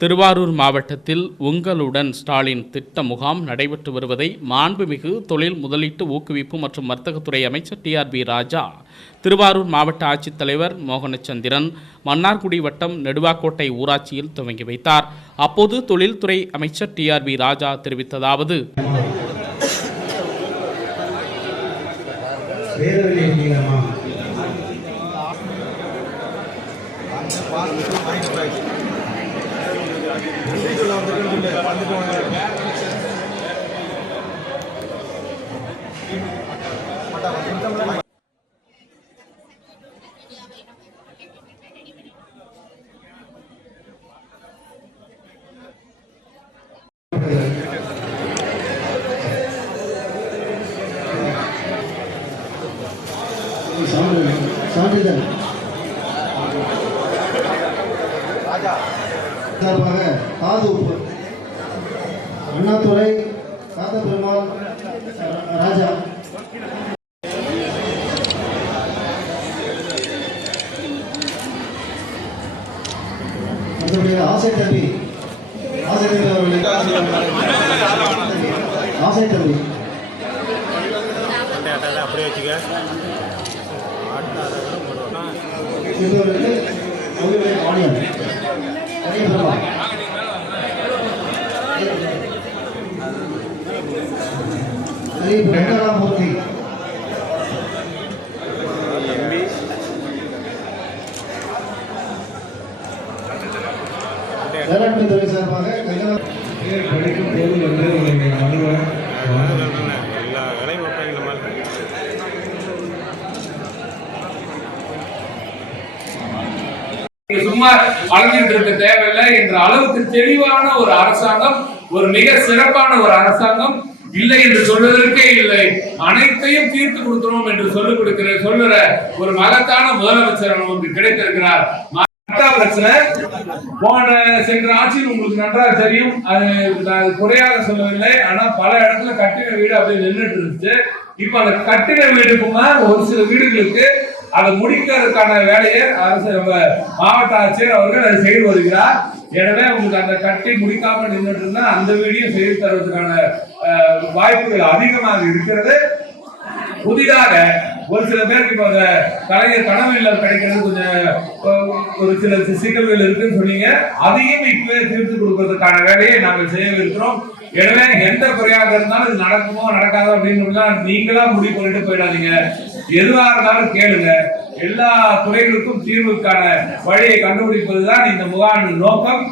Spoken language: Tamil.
திருவாரூர் மாவட்டத்தில் உங்களுடன் ஸ்டாலின் திட்ட முகாம் நடைபெற்று வருவதை மாண்புமிகு தொழில் முதலீட்டு ஊக்குவிப்பு மற்றும் வர்த்தகத்துறை அமைச்சர் டிஆர்பி ராஜா திருவாரூர் மாவட்ட ஆட்சித்தலைவர் மோகனச்சந்திரன் மன்னார்குடி வட்டம் நெடுவாக்கோட்டை ஊராட்சியில் துவங்கி வைத்தார். அப்போது தொழில்துறை அமைச்சர் டிஆர்பி ராஜா தெரிவித்ததாவது வேதவில்லை நீங்கம்மா சான்றிதழ். சார்பாக காது அண்ணாதுரை காத்த பெருமாள் ராஜா. அடுத்தபடியாக ஆசை தம்பி ஆசை தம்பி அவர்களுக்கு ஆசை தம்பி. அப்படியே வச்சுக்க. சிறுவர்களுக்கு வேளாண்மை துறை சார்பாக படிக்கும் சும்மா அலைஞ்சிட்டு இருக்க தேவையில்லை என்ற அளவுக்கு தெளிவான ஒரு அரசாங்கம் ஒரு மிக சிறப்பான ஒரு அரசாங்கம் இல்லை என்று சொல்வதற்கே இல்லை. அனைத்தையும் தீர்த்து கொடுக்கிறோம் என்று சொல்லிக் கொடுக்கிற சொல்லுற ஒரு மகத்தான முதலமைச்சர் நமக்கு கிடைத்திருக்கிறார். மற்ற பிரச்சனை போன சென்ற ஆட்சியில் உங்களுக்கு நன்றாக தெரியும். அது நான் குறையாக சொல்லவில்லை. ஆனா பல இடத்துல கட்டிட வீடு அப்படியே நின்றுட்டு இருந்துச்சு. இப்ப அந்த கட்டிட வீடுக்குமா ஒரு சில வீடுகளுக்கு அதை முடிக்கிறதுக்கான வேலையை அரசு நம்ம மாவட்ட ஆட்சியர் அவர்கள் அதை செய்து வருகிறார். எனவே உங்களுக்கு அந்த கட்டி முடிக்காம நின்றுட்டு இருந்தா அந்த வீடியும் செய்து தருவதற்கான வாய்ப்புகள் அதிகமாக இருக்கிறது. புதிதாக ஒரு சில பேருக்கு இப்போ அந்த கலைஞர் கனவு கிடைக்கிறது கொஞ்சம் ஒரு சில சிக்கல்கள் இருக்குன்னு சொன்னீங்க. அதையும் இப்பவே தீர்த்து கொடுக்கறதுக்கான வேலையை நாங்கள் செய்யவிருக்கிறோம். எனவே எந்த குறையாக இருந்தாலும் இது நடக்குமோ நடக்காதோ அப்படின்னு நீங்களா முடிவு பண்ணிட்டு போயிடாதீங்க. எதுவா இருந்தாலும் கேளுங்க. எல்லா துறைகளுக்கும் தீர்வுக்கான வழியை கண்டுபிடிப்பதுதான் இந்த முகாமின் நோக்கம்.